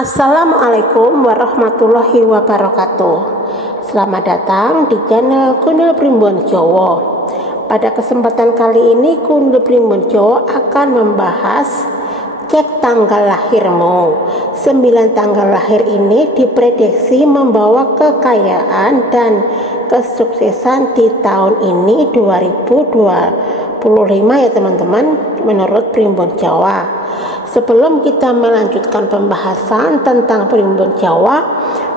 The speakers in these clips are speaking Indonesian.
Assalamualaikum warahmatullahi wabarakatuh. Selamat datang di channel Kundel Primbon Jowo. Pada kesempatan kali ini Kundel Primbon Jowo akan membahas cek tanggal lahirmu. 9 tanggal lahir ini diprediksi membawa kekayaan dan kesuksesan di tahun ini 2025 ya teman-teman, menurut Primbon Jawa. Sebelum kita melanjutkan pembahasan tentang Primbon Jawa,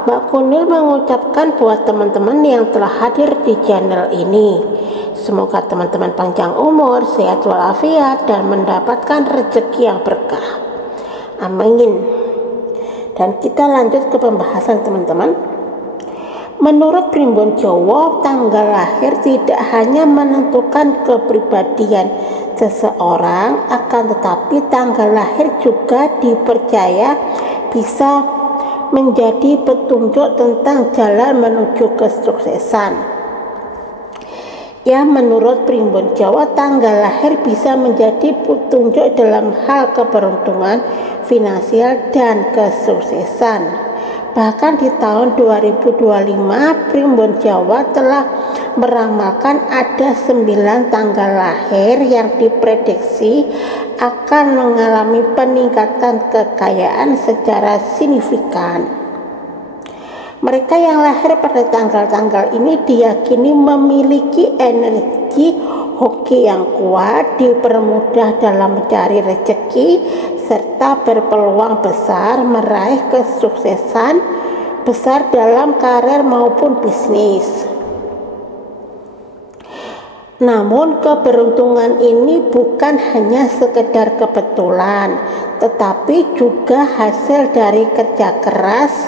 Mbak Kundel mengucapkan buat teman-teman yang telah hadir di channel ini, semoga teman-teman panjang umur, sehat walafiat, dan mendapatkan rezeki yang berkah. Amin. Dan kita lanjut ke pembahasan teman-teman. Menurut Primbon Jowo, tanggal lahir tidak hanya menentukan kepribadian seseorang, akan tetapi tanggal lahir juga dipercaya bisa menjadi petunjuk tentang jalan menuju kesuksesan. Ya, menurut Primbon Jawa, tanggal lahir bisa menjadi petunjuk dalam hal keberuntungan finansial dan kesuksesan. Bahkan di tahun 2025, Primbon Jawa telah meramalkan ada 9 tanggal lahir yang diprediksi akan mengalami peningkatan kekayaan secara signifikan. Mereka yang lahir pada tanggal-tanggal ini diyakini memiliki energi hoki yang kuat, dipermudah dalam mencari rezeki, serta berpeluang besar meraih kesuksesan besar dalam karir maupun bisnis. Namun keberuntungan ini bukan hanya sekedar kebetulan, tetapi juga hasil dari kerja keras,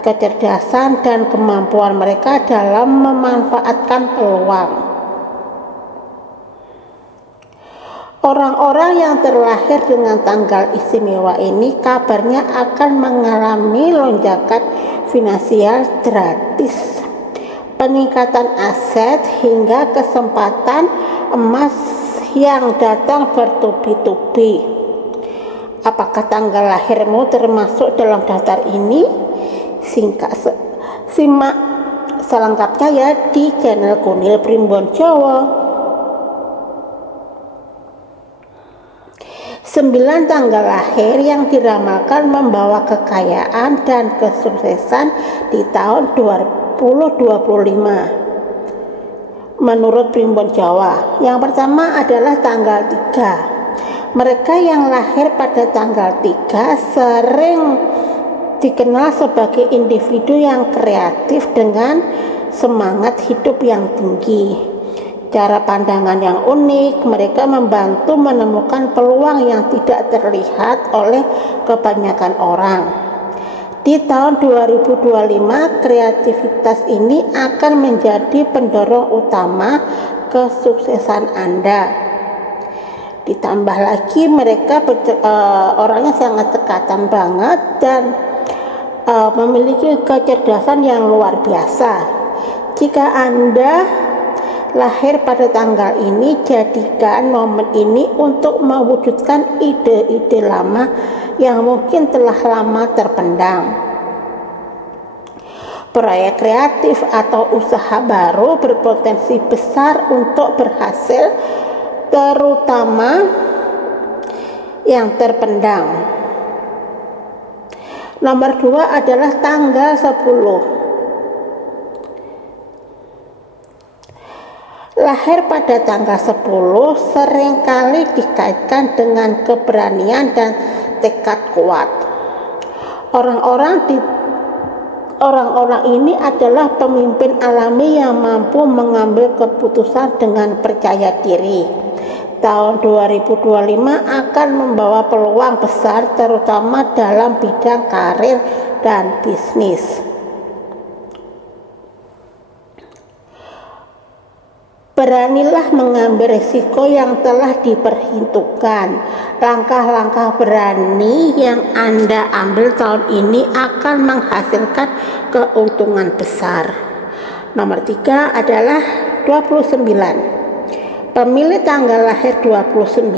kecerdasan, dan kemampuan mereka dalam memanfaatkan peluang. Orang-orang yang terlahir dengan tanggal istimewa ini kabarnya akan mengalami lonjakan finansial gratis, peningkatan aset, hingga kesempatan emas yang datang bertubi-tubi. Apakah tanggal lahirmu termasuk dalam daftar ini? Simak selengkapnya ya di channel Kundel Primbon Jowo. 9 tanggal lahir yang diramalkan membawa kekayaan dan kesuksesan di tahun 2025 menurut Primbon Jawa. Yang pertama adalah tanggal 3. Mereka yang lahir pada tanggal 3 sering dikenal sebagai individu yang kreatif dengan semangat hidup yang tinggi. Cara pandangan yang unik, mereka membantu menemukan peluang yang tidak terlihat oleh kebanyakan orang. Di tahun 2025, kreativitas ini akan menjadi pendorong utama kesuksesan Anda. Ditambah lagi mereka orangnya sangat cekatan banget dan memiliki kecerdasan yang luar biasa. Jika Anda lahir pada tanggal ini, jadikan momen ini untuk mewujudkan ide-ide lama yang mungkin telah lama terpendam. Proyek kreatif atau usaha baru berpotensi besar untuk berhasil, terutama yang terpendam. Nomor 2 adalah tanggal 10. Lahir pada tanggal 10 seringkali dikaitkan dengan keberanian dan tekad kuat. Orang-orang ini adalah pemimpin alami yang mampu mengambil keputusan dengan percaya diri. Tahun 2025 akan membawa peluang besar, terutama dalam bidang karir dan bisnis. Beranilah mengambil risiko yang telah diperhitungkan. Langkah-langkah berani yang Anda ambil tahun ini akan menghasilkan keuntungan besar. Nomor 3 adalah 29. Pemilih tanggal lahir 29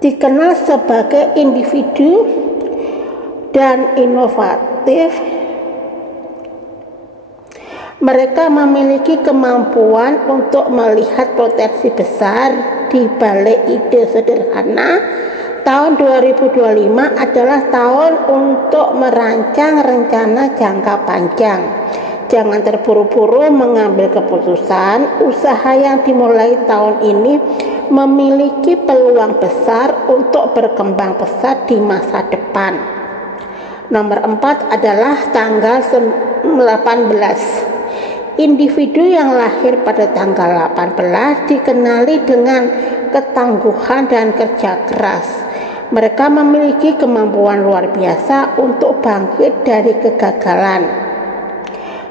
dikenal sebagai individu dan inovatif. Mereka memiliki kemampuan untuk melihat potensi besar di balik ide sederhana. Tahun 2025 adalah tahun untuk merancang rencana jangka panjang. Jangan terburu-buru mengambil keputusan. Usaha yang dimulai tahun ini memiliki peluang besar untuk berkembang pesat di masa depan. Nomor 4 adalah tanggal 18. Individu yang lahir pada tanggal 18 dikenali dengan ketangguhan dan kerja keras. Mereka memiliki kemampuan luar biasa untuk bangkit dari kegagalan.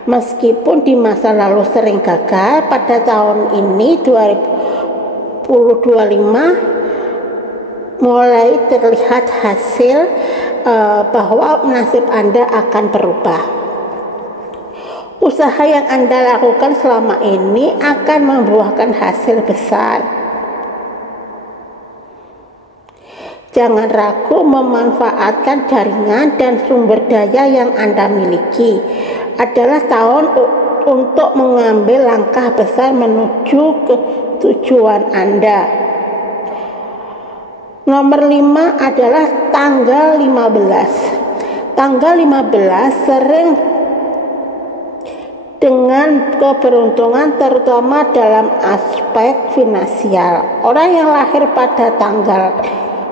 Meskipun di masa lalu sering gagal, pada tahun ini 2025 mulai terlihat hasil bahwa nasib Anda akan berubah. Usaha yang Anda lakukan selama ini akan membuahkan hasil besar. Jangan ragu memanfaatkan jaringan dan sumber daya yang Anda miliki. Adalah tahun untuk mengambil langkah besar menuju ke tujuan Anda. Nomor 5 adalah tanggal 15. Tanggal 15 sering dengan keberuntungan terutama dalam aspek finansial. Orang yang lahir pada tanggal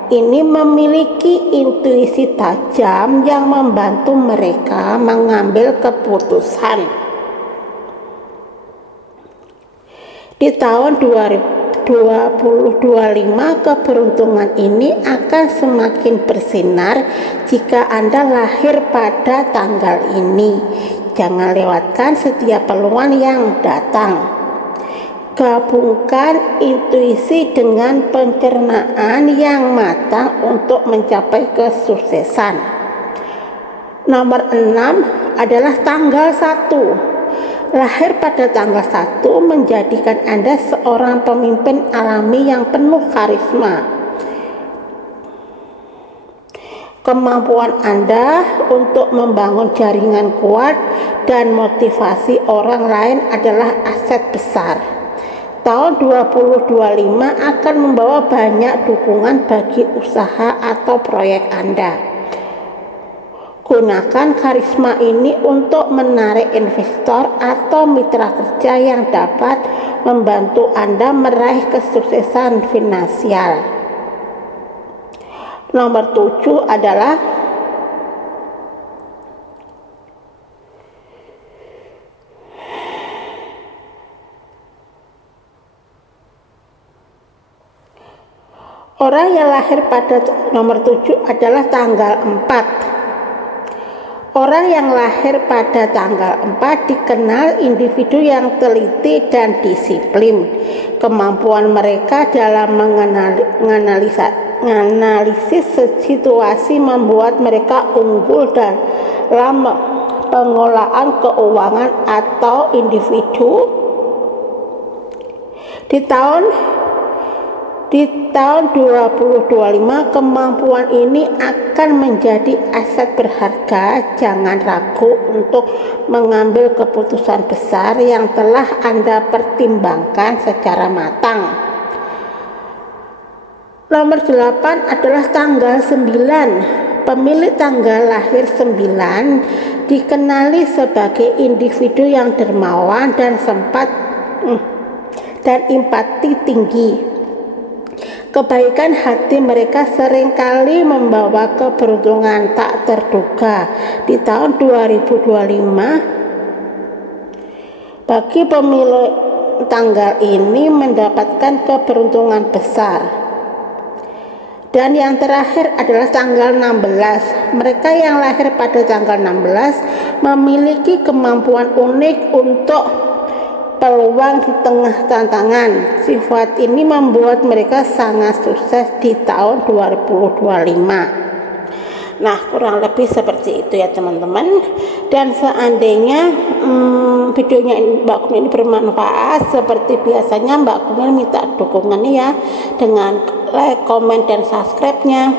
ini memiliki intuisi tajam yang membantu mereka mengambil keputusan. Di tahun 2025 keberuntungan ini akan semakin bersinar jika Anda lahir pada tanggal ini. Jangan lewatkan setiap peluang yang datang. Gabungkan intuisi dengan pencernaan yang matang untuk mencapai kesuksesan. Nomor 6 adalah tanggal 1. Lahir pada tanggal 1 menjadikan Anda seorang pemimpin alami yang penuh karisma. Kemampuan Anda untuk membangun jaringan kuat dan motivasi orang lain adalah aset besar. Tahun 2025 akan membawa banyak dukungan bagi usaha atau proyek Anda. Gunakan karisma ini untuk menarik investor atau mitra kerja yang dapat membantu Anda meraih kesuksesan finansial. Nomor 7 adalah orang yang lahir pada nomor 7 adalah tanggal 4. Orang yang lahir pada tanggal 4 dikenal individu yang teliti dan disiplin. Kemampuan mereka dalam menganalisis situasi membuat mereka unggul dalam pengelolaan keuangan atau individu. Di tahun 2025 kemampuan ini akan menjadi aset berharga. Jangan ragu untuk mengambil keputusan besar yang telah Anda pertimbangkan secara matang. Nomor 8 adalah tanggal 9. Pemilik tanggal lahir 9 dikenali sebagai individu yang dermawan dan empati tinggi. Kebaikan hati mereka seringkali membawa keberuntungan tak terduga. Di tahun 2025 bagi pemilik tanggal ini mendapatkan keberuntungan besar. Dan yang terakhir adalah tanggal 16. Mereka yang lahir pada tanggal 16 memiliki kemampuan unik untuk peluang di tengah tantangan. Sifat ini membuat mereka sangat sukses di tahun 2025. Nah, kurang lebih seperti itu ya teman-teman. Dan seandainya videonya Mbak Kunil ini bermanfaat, seperti biasanya Mbak Kunil minta dukungannya ya dengan like, komen, dan subscribe-nya.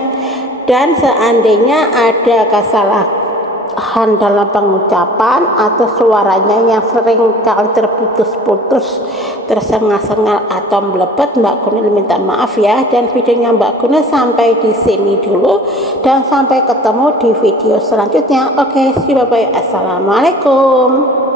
Dan seandainya ada kesalahan dalam pengucapan atau suaranya yang sering kali terputus-putus, tersengal-sengal atau melepet, Mbak Gunil minta maaf ya. Dan videonya Mbak Gunil sampai di sini dulu, dan sampai ketemu di video selanjutnya. Oke, see you, bye bye. Assalamualaikum.